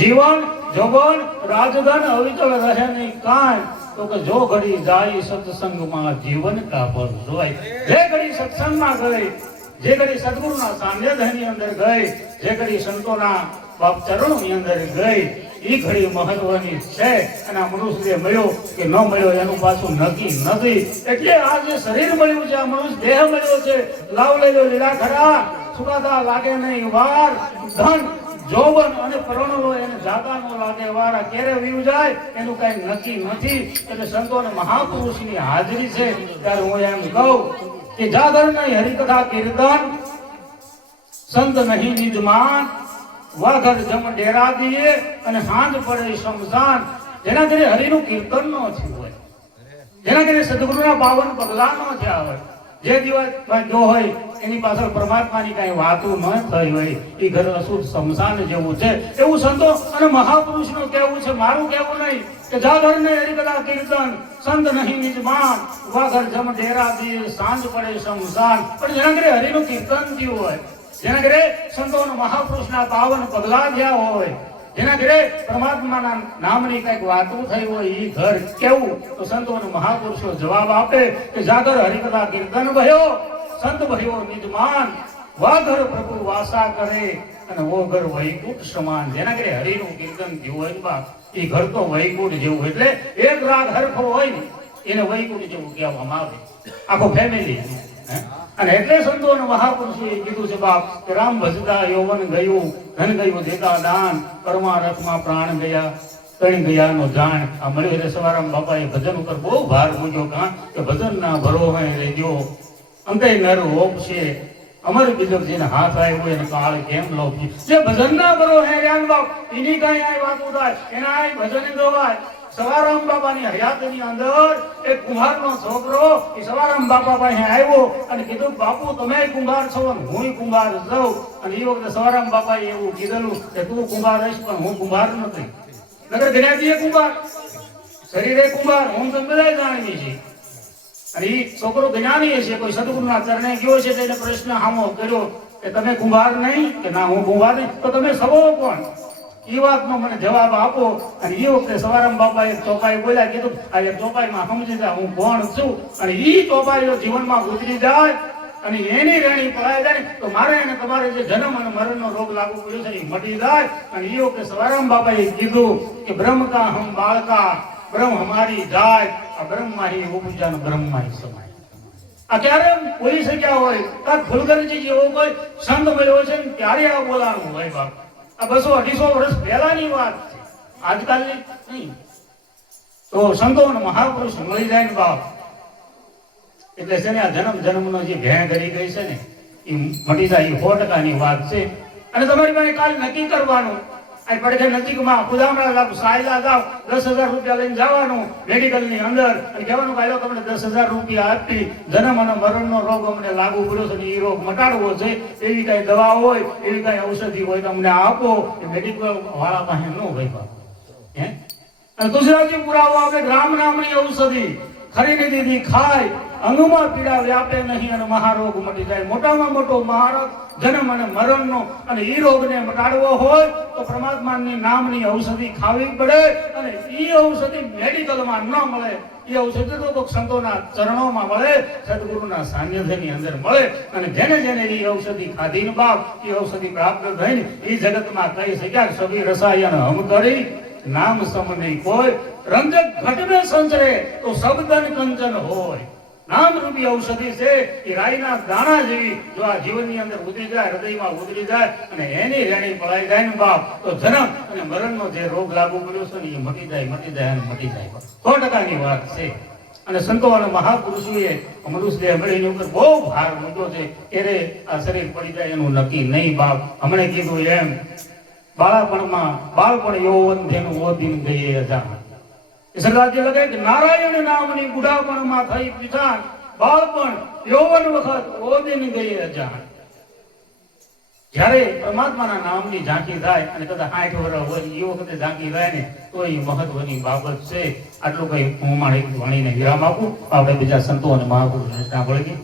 જીવન જોગન રાજધન અવિચળ રહે નહીં કાંઈ, તો કે જો ઘડી જાય સત્સંગમાં જીવન કા પર જોય. જે ઘડી સત્સંગમાં ગઈ, જે ઘડી સદગુરુના સાનિધ્યની અંદર ગઈ, જે ઘડી સંતોના બાપ ચરણોની અંદર ગઈ, એ ઘડી મહત્વની છે. અને આ મનુષ્ય મળ્યો કે ન મળ્યો એનું પાછું નક્કી નથી. એટલે આ જે શરીર મળ્યું છે, આ મનુષ્ય દેહ મળ્યો છે, લાવ લઈ લો લીલા ખરા, સુકાતા લાગે નહીં વાર, ધન જોબન અને પરણો એને જાતા નો લાગે વાર, ક્યારે વીવ જાય એનું કઈ નક્કી નથી. એટલે સંતો અને મહાપુરુષની હાજરી છે ત્યારે હું એમ કહું કે જાગર નહીં હરિકથા કીર્તન, સંત નહીં નિજમાન, વાઘર જમ ડેરા દીએ અને હાંજ પડે શમશાન. જેના ઘરે હરિનું કીર્તન નો થયું હોય, જેના ઘરે સદગુરુના પાવન પગલા નો થયા હોય, જે દિવસ જો હોય એની પાછળ પરમાત્માની કઈ વાતો ન થઈ હોય, એ ઘર અશુદ્ધ શમશાન જેવું છે. એવું સંતો અને મહાપુરુષનું કહેવું છે, મારું કહેવું નહીં. કે જાગર ને હરિકથા કીર્તન, સંત નહીં નિજમાન, વાઘર જમ ડેરા દીએ સાંજ પડે શમશાન. પણ જેના ઘરે હરિનું કીર્તન થયું હોય, જેના ઘરે સંતો અને મહાપુરુષના પાવન પગલા થયા હોય, જેના ઘરે પરમાત્માના નામની કઈક વાતો થઈ હોય, એ ઘર કેવું? તો સંતો અને મહાપુરુષો જવાબ આપે કે જાગર હરિકથા કીર્તન ભયો, સંત ભયો નિજમાન, વાઘર પ્રભુ વાસા કરે અને વો ઘર વૈકુંઠ સમાન. જેના ઘરે હરિનું કીર્તન થયું હોય બાપ, એ ઘર તો વૈકુંઠ જેવું. એટલે એક રાગ હરખો હોય ને એને વૈકુંઠ જેવું કહેવામાં આવે, આખો ફેમિલી. અને એટલે સંતો અને મહાપુરુષોએ કીધું છે બાપ કે રામ ભજતા યૌવન ગયું, ધન ગયું દેતા દાન, પરમારથમાં પ્રાણ ગયા, કઈ ગયા નો જાણ. આ મળ્યું એટલે સવારામ બાપાએ ભજન ઉપર બહુ ભાર મૂક્યો કે ભજન ના ભરો હે રેજો, અંતે નર હોપ છે અમર બિદરજીને હાથ આવ્યો એને કાળ કેમ લોપી. જે ભજન ના ભરો હે રેન બાપ, એની કઈ આ વાતો થાય, એના આ ભજન ગવાય. સવારામ બાપાની હયાતની અંદર એક કુંભારનો છોકરો એ સવારામ બાપા પાસે આવ્યો અને કીધું બાપુ તમે કુંભાર છો અને હું કુંભાર છું. અને એ વખતે સવારામ બાપાએ એવું કીધેલું કે તું કુંભાર રહીશ પણ હું કુંભાર નથી. નગર ગણ્યાજીએ કુંભાર, શરીરે કુંભાર, હું તમે બધા જાણીએ છીએ. અને એ છોકરો જ્ઞાની છે, કોઈ સદગુરુના ચરણે ગયો છે, તેને પ્રશ્ન સામો કર્યો કે તમે કુંભાર નહીં? કે ના હું કુંભાર નહીં. તો તમે સવો કોણ? એ વાતનો મને જવાબ આપો. અને એ વખતે સવારામ બાપા એક ચોપાઈ બોલ્યા, કીધું આ એક ચોપાઈમાં સમજી જા હું કોણ છું. અને એ ચોપાઈઓ જીવનમાં ગુજરી જાય અને એની રેણી પડાઈ જાય તો મારે અને તમારે જે જન્મ અને મરણનો રોગ લાગુ પડ્યો છે એ મટી જાય. અને એ વખતે સવારામ બાપાએ કીધું કે બ્રહ્મ કા હમ બાળકા, બ્રહ્મ હમારી જાય, આ બ્રહ્મમાં હી ઉપજાન બ્રહ્મમાં હી સમાય. આ ક્યારે બોલી શક્યા હોય? કાંક ફૂલગરજી જેવો કોઈ સંત મળ્યો છે ને ત્યારે આ બોલાણું હોય બાપ. આ 200-250 વર્ષ પહેલાની વાત છે, આજકાલની નહીં. તો સંતો અને મહાપુરુષ મળી જાય ને બાપ એટલે છે ને આ જન્મનો જે ભેં કરી ગઈ છે ને એ મટી જાય, એ 100% વાત છે. અને તમારી પાસે કાલ નક્કી કરવાનું, આ પડખે નજીકમાં ખુદામણા લાગુ સાયલા જાવ, 10,000 રૂપિયા લઈને જવાનું મેડિકલ ની અંદર અને કહેવાનું કે તમને 10,000 રૂપિયા આપી જન્મ અને મરણનો રોગ અમને લાગુ પડ્યો છે ને એ રોગ મટાડવો છે, એવી કઈ દવા હોય, એવી કઈ ઔષધિ હોય તો અમને આપો. એ મેડિકલ વાળા પાસે ન હોય બાપ. હે અને તુલસીજી પુરાવો આવે, રામ નામની ઔષધિ ખરીદી દીધી ખાય, અંગમાં પીડા વ્યાપે નહીં અને મહારોગ મટી જાય. મોટામાં મોટો મહારોગ જન્મ અને મરણનો. અને એ રોગને મટાડવો હોય તો પરમાત્માની નામની ઔષધિ ખાવી પડે. અને એ ઔષધિ મેડિકલમાં ન મળે, એ ઔષધિ તો સંતોના ચરણોમાં મળે, સદગુરુના સાનિધ્યની અંદર મળે. અને જેને જેને એ ઔષધિ ખાધી ને બાપ, એ ઔષધિ પ્રાપ્ત થઈને એ જગતમાં કહી શક્યા સભી રસાયણ હમ કરી નામ સમ નહીં કોઈ, રંજક ઘટને સંચરે તો શબ્દન કંચન હોય. નામ રૂપી ઔષધિ છે એ રાઈના દાણા જેવી જો આ જીવનની અંદર ઉતરી જાય, હૃદયમાં ઉતરી જાય અને એની રેણી પડાઈ જાય ને બાપ, તો જન્મ અને મરણનો જે રોગ લાગુ પડ્યો છે ને એ મટી જાય, મટી જાય અને મટી જાય. 100%ની વાત છે. અને સંતો અને મહાપુરુષોએ મનુષ્ય મળીને ઉપર બહુ ભાર મૂક્યો છે. ત્યારે આ શરીર પડી જાય એનું નક્કી નહીં બાપ. હમણે કીધું એમ બાળપણમાં બાળપણ યૌવન તેનું ઓદીન ગયે અજાણ. સરદારજી લખે કે નારાયણ નામની બુઢાપણમાં થઈ પીઠાણ, બાળપણ યૌવન વખત ઓદીન ગયે અજાણ. જ્યારે પરમાત્માના નામની ઝાંકી થાય અને કદાચ 60 વર્ષ હોય એ વખતે ઝાંકી થાય ને તો એ મહત્વની બાબત છે. આટલું કઈ હું મારી વાણીને વિરામ આપું. આપણે બીજા સંતો અને મહાપુરુષને સાંભળીએ.